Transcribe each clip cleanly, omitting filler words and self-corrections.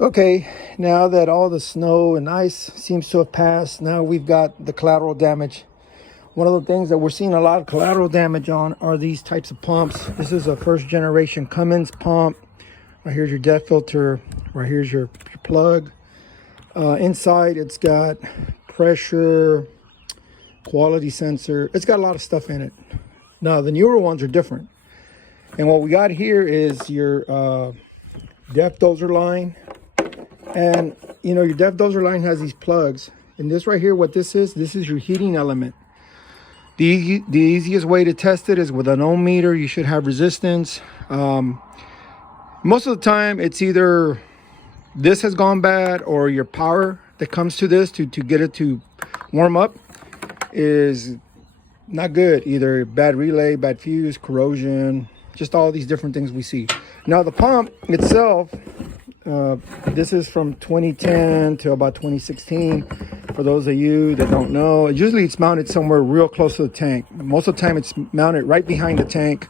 Okay, now that all the snow and ice seems to have passed, now we've got the collateral damage. One of the things that we're seeing a lot of collateral damage on are these types of pumps. This is a first generation Cummins pump. Right here's your DEF filter. Right here's your plug. Inside it's got pressure, quality sensor. It's got a lot of stuff in it. Now the newer ones are different. And what we got here is your DEF dozer line. And you know, your DEF dozer line has these plugs. And this right here, what this is your heating element. The easiest way to test it is with an ohm meter. You should have resistance. Most of the time it's either this has gone bad or your power that comes to this to get it to warm up is not good. Either bad relay, bad fuse, corrosion, just all these different things we see. Now the pump itself, this is from 2010 to about 2016. For those of you that don't know, usually it's mounted somewhere real close to the tank. Most of the time it's mounted right behind the tank.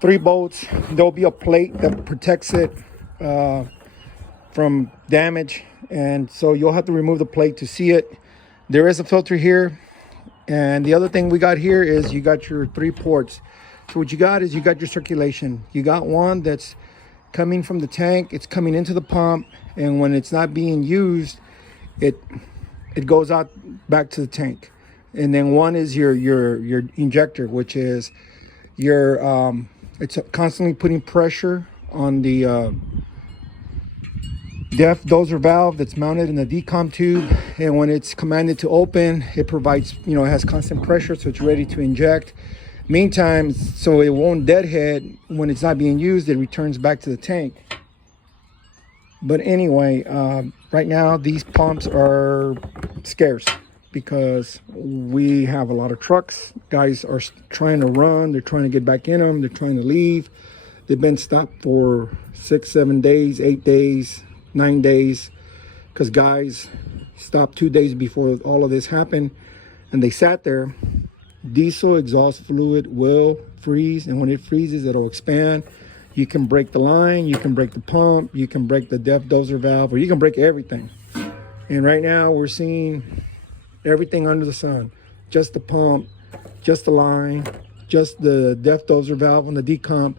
3 bolts. There'll be a plate that protects it from damage, and so you'll have to remove the plate to see it. There is a filter here, and the other thing we got here is you got your 3 ports. So what you got is you got your circulation. You got one that's coming from the tank, it's coming into the pump, and when it's not being used, it goes out back to the tank. And then one is your injector, which is your it's constantly putting pressure on the DEF dozer valve that's mounted in the decom tube, and when it's commanded to open, it provides, you know, it has constant pressure, so it's ready to inject. Meantime, so it won't deadhead when it's not being used, it returns back to the tank. But anyway, right now these pumps are scarce because we have a lot of trucks. Guys are trying to run, they're trying to get back in them, they're trying to leave. They've been stopped for 6, 7 days, 8 days, 9 days, because guys stopped 2 days before all of this happened, and they sat there. Diesel exhaust fluid will freeze, and when it freezes, it'll expand. You can break the line, you can break the pump, you can break the DEF dozer valve, or you can break everything. And right now we're seeing everything under the sun. Just the pump, just the line, just the DEF dozer valve on the decomp.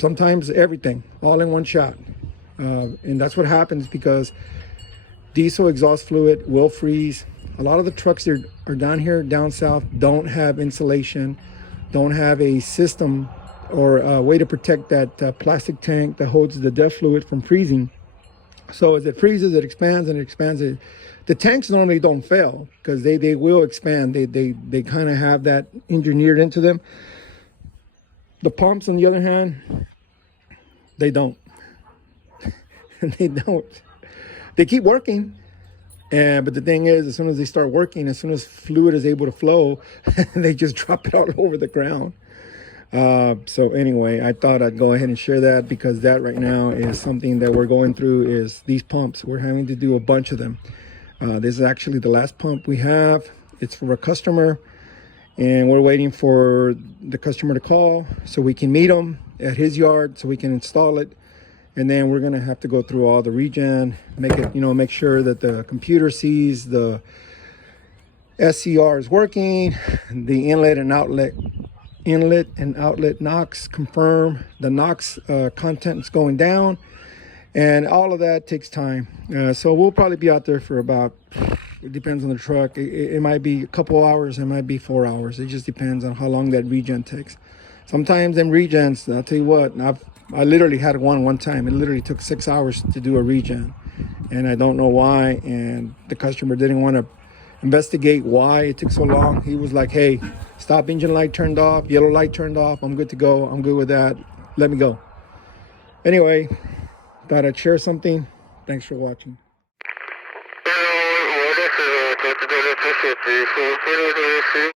Sometimes everything, all in one shot. And that's what happens because diesel exhaust fluid will freeze. A lot of the trucks that are down here, down south, don't have insulation, don't have a system or a way to protect that plastic tank that holds the DEF fluid from freezing. So as it freezes, it expands and it expands. The tanks normally don't fail because they will expand. They kind of have that engineered into them. The pumps, on the other hand, they don't. They don't. They keep working. But the thing is, as soon as they start working, as soon as fluid is able to flow, they just drop it all over the ground. So anyway, I thought I'd go ahead and share that because that right now is something that we're going through, is these pumps. We're having to do a bunch of them. This is actually the last pump we have. It's for a customer, and we're waiting for the customer to call so we can meet him at his yard so we can install it. And then we're gonna have to go through all the regen, make it, you know, make sure that the computer sees the SCR is working, the inlet and outlet NOx, confirm the NOx content is going down, and all of that takes time. So we'll probably be out there for about, it depends on the truck. It might be a couple hours, it might be 4 hours. It just depends on how long that regen takes. Sometimes them regens, I'll tell you what, I literally had one time. It literally took 6 hours to do a regen, and I don't know why. And the customer didn't want to investigate why it took so long. He was like, hey, stop engine light turned off, yellow light turned off, I'm good to go, I'm good with that, let me go. Anyway, thought I'd share something. Thanks for watching.